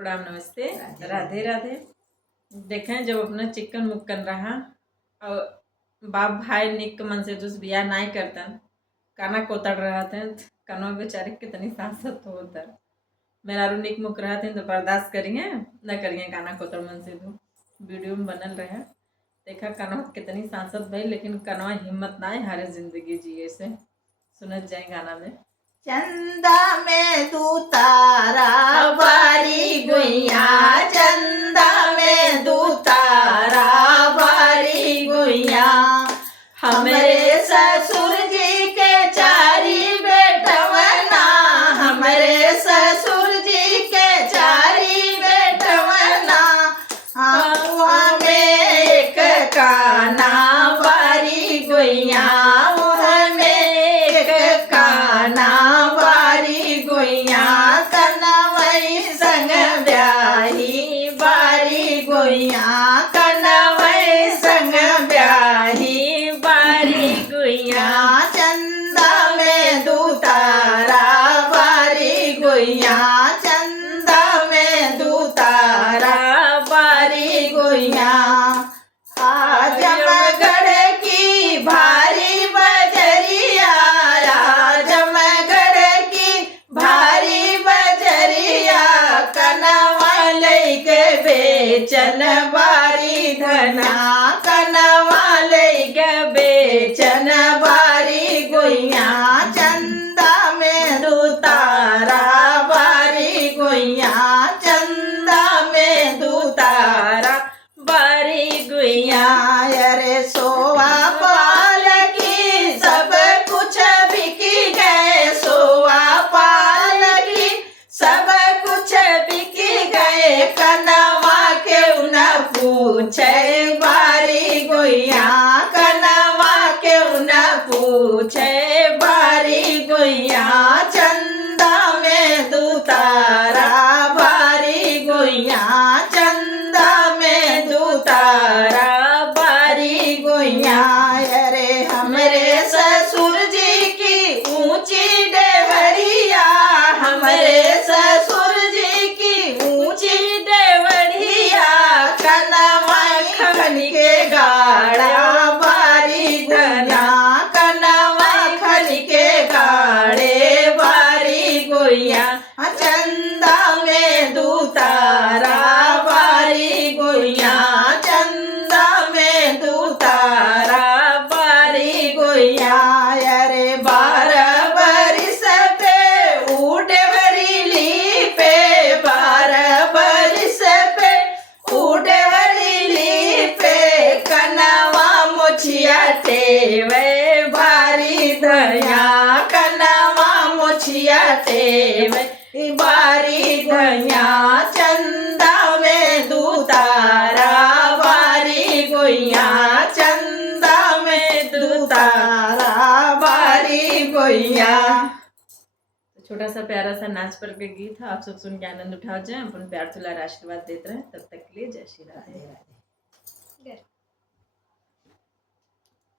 प्रणाम, नमस्ते, राधे राधे। देखें जब अपना चिकन मुक्कन रहा और बाप भाई निक मन से दूस बिया नहीं करता काना कोतड़ रहा थे कनो बेचारे कितनी सांसत होता मेरा रू निक मुक रहा थे तो बर्दाश्त करिए न करिए गाना कोतड़ मन से दो वीडियो में बनल रहे। देखा कनवा कितनी सांसत भाई लेकिन कनवा हिम्मत ना है हरे जिंदगी जिए से। सुनत जाए गाना में चंदा में तू तारा बारी गुइया, चंदा में तू तारा बारी गुइया। हमरे ससुर जी के चारी बेटवना, हमरे ससुर जी के चारी बेटवना। हमें एक काना बारी गुइया, कनवई संग ब्याही बारी गुइया। चंदा में दू तारा बारी गुइया, चंदा में दू तारा बारी गुइया। आजमगढ़ की भारी बजरिया, आजमगढ़ की भारी बजरिया। कनवा लैके बेचन बारी धना, कनवा लैके बेचन बारी गुइया। चंदा में दू तारा बारी गुइया, चंदा में दू तारा बारी गुइया। अरे सोवा पाल की सब कुछ बिकी गए, सोवा पाल की सब कुछ बिकी गए। कनवा क्यों न पूछे बारी गुइया, कनवा क्यों न पूछे बारी गुइया। चंदा में दू तारा बारी गुइया, चंदा में दू तारा बारी गुइया। अरे हमरे ससुर जी की ऊंची डेवरिया, हमरे ससुर जी की ऊंची डेवरिया। कनवा खन के गाड़ा बारी धना, कनवा खन के गाड़े बारी गुइया। चंदा में दू तारा बारी गुइया, चंदा में दू तारा बारी गुइया। अरे 12 बरिस पे उडेवरीली पे, 12 बरिस पे उडेवरीली पे। कनवा मोछिया टेवे बारी धया, कनवा मोछिया टेवे बारी धया। चंदा में दू तारा बारी गुइया, चंदा में दू तारा बारी गुइया। छोटा सा प्यारा सा नाच पर के गीत है, आप सब सुन के आनंद उठाओ जाए, अपन प्यार तुलार आशीर्वाद देते रहे। तब तक के लिए जय श्री राधे।